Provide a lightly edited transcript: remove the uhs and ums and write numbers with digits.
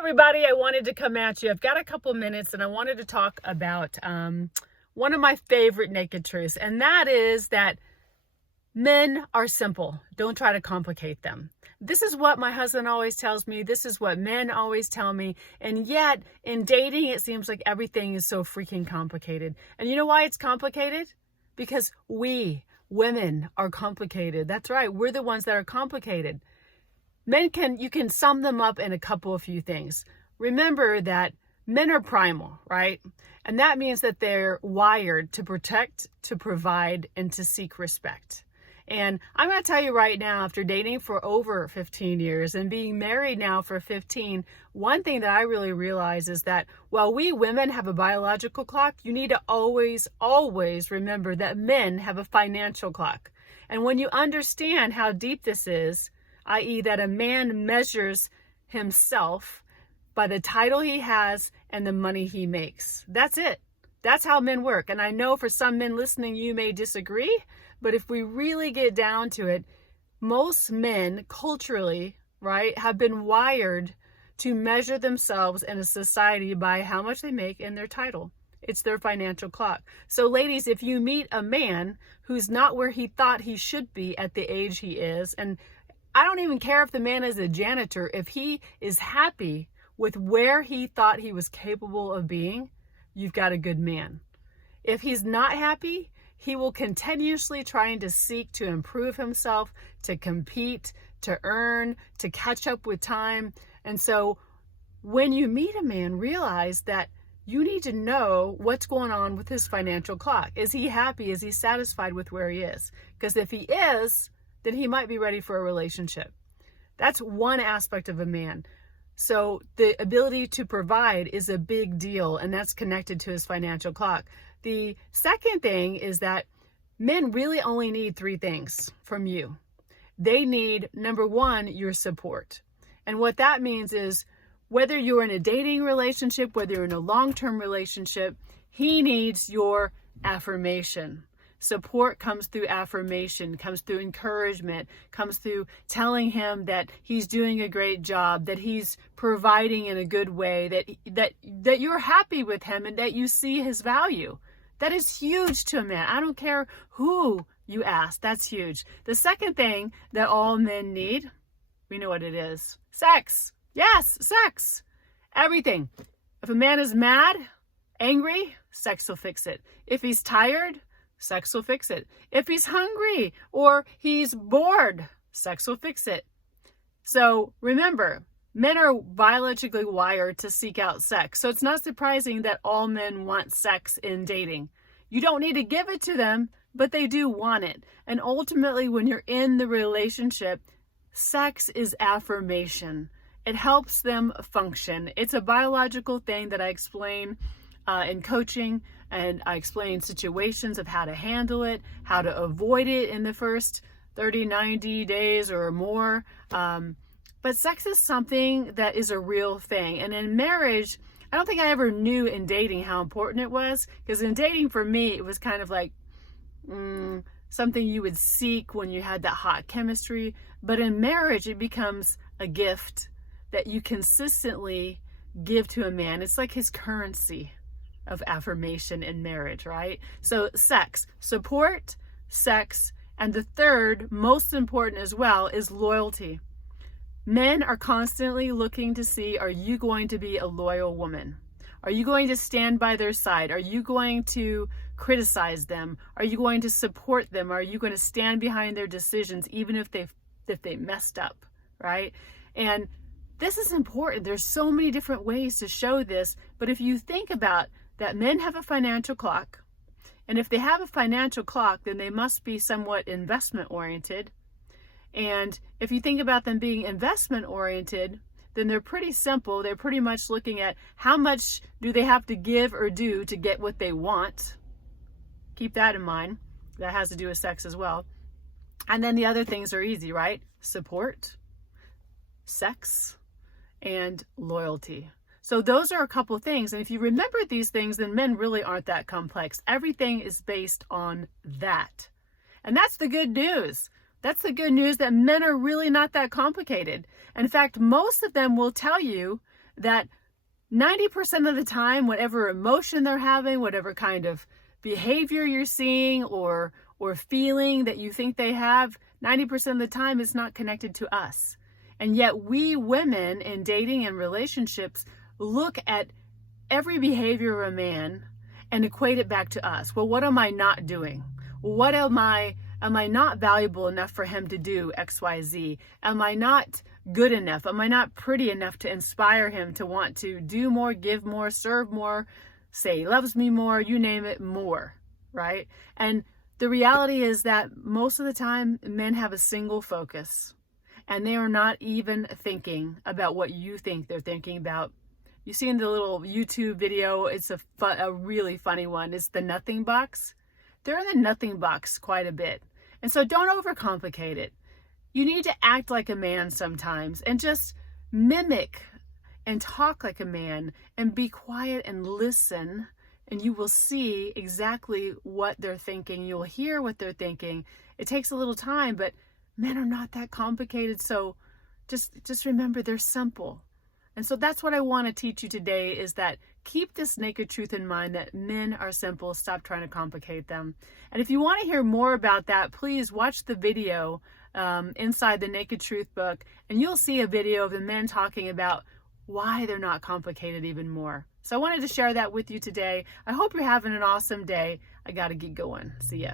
everybody, I wanted to come at you. I've got a couple minutes and I wanted to talk about one of my favorite naked truths, and that is that men are simple. Don't try to complicate them. This is what my husband always tells me. This is what men always tell me. And yet in dating, it seems like everything is so freaking complicated. And you know why it's complicated? Because we, women, are complicated. That's right. We're the ones that are complicated. You can sum them up in a couple of few things. Remember that men are primal, right? And that means that they're wired to protect, to provide, and to seek respect. And I'm going to tell you right now, after dating for over 15 years and being married now for 15, one thing that I really realize is that while we women have a biological clock, you need to always, always remember that men have a financial clock. And when you understand how deep this is, i.e. that a man measures himself by the title he has and the money he makes. That's it. That's how men work. And I know for some men listening, you may disagree, but if we really get down to it, most men culturally, right, have been wired to measure themselves in a society by how much they make and their title. It's their financial clock. So ladies, if you meet a man who's not where he thought he should be at the age he is, and I don't even care if the man is a janitor, if he is happy with where he thought he was capable of being, you've got a good man. If he's not happy, he will continuously trying to seek to improve himself, to compete, to earn, to catch up with time. And so when you meet a man, realize that you need to know what's going on with his financial clock. Is he happy? Is he satisfied with where he is? Because if he is, then he might be ready for a relationship. That's one aspect of a man. So the ability to provide is a big deal, and that's connected to his financial clock. The second thing is that men really only need three things from you. They need, number one, your support. And what that means is whether you're in a dating relationship, whether you're in a long-term relationship, he needs your affirmation. Support comes through affirmation, comes through encouragement, comes through telling him that he's doing a great job, that he's providing in a good way, that you're happy with him and that you see his value. That is huge to a man. I don't care who you ask. That's huge. The second thing that all men need, we know what it is. Sex. Yes, sex. Everything. If a man is mad, angry, sex will fix it. If he's tired, sex will fix it. If he's hungry or he's bored, sex will fix it. So remember, men are biologically wired to seek out sex. So it's not surprising that all men want sex in dating. You don't need to give it to them, but they do want it. And ultimately, when you're in the relationship, sex is affirmation. It helps them function. It's a biological thing that I explain in coaching, and I explain situations of how to handle it, how to avoid it in the first 30, 90 days or more. But sex is something that is a real thing. And in marriage, I don't think I ever knew in dating how important it was, because in dating for me, it was kind of like something you would seek when you had that hot chemistry. But in marriage, it becomes a gift that you consistently give to a man. It's like his currency of affirmation in marriage, right? So sex, support, sex, and the third, most important as well, is loyalty. Men are constantly looking to see, are you going to be a loyal woman? Are you going to stand by their side? Are you going to criticize them? Are you going to support them? Are you going to stand behind their decisions, even if they messed up, right? And this is important. There's so many different ways to show this, but if you think about that, men have a financial clock, and if they have a financial clock, then they must be somewhat investment oriented. And if you think about them being investment oriented, then they're pretty simple. They're pretty much looking at how much do they have to give or do to get what they want. Keep that in mind. That has to do with sex as well. And then the other things are easy, right? Support, sex, and loyalty. So those are a couple of things. And if you remember these things, then men really aren't that complex. Everything is based on that. And that's the good news. That's the good news, that men are really not that complicated. In fact, most of them will tell you that 90% of the time, whatever emotion they're having, whatever kind of behavior you're seeing or feeling that you think they have, 90% of the time is not connected to us. And yet we women in dating and relationships look at every behavior of a man and equate it back to us. Well, what am I not doing? What am I not valuable enough for him to do XYZ? Am I not good enough? Am I not pretty enough to inspire him to want to do more, give more, serve more, say he loves me more, you name it, more, right? And the reality is that most of the time men have a single focus and they are not even thinking about what you think they're thinking about. You see in the little YouTube video, it's a really funny one. It's the nothing box. They're in the nothing box quite a bit. And so don't overcomplicate it. You need to act like a man sometimes and just mimic and talk like a man and be quiet and listen, and you will see exactly what they're thinking. You'll hear what they're thinking. It takes a little time, but men are not that complicated. So just remember they're simple. And so that's what I want to teach you today, is that keep this naked truth in mind, that men are simple. Stop trying to complicate them. And if you want to hear more about that, please watch the video inside the Naked Truth book, and you'll see a video of the men talking about why they're not complicated even more. So I wanted to share that with you today. I hope you're having an awesome day. I got to get going. See ya.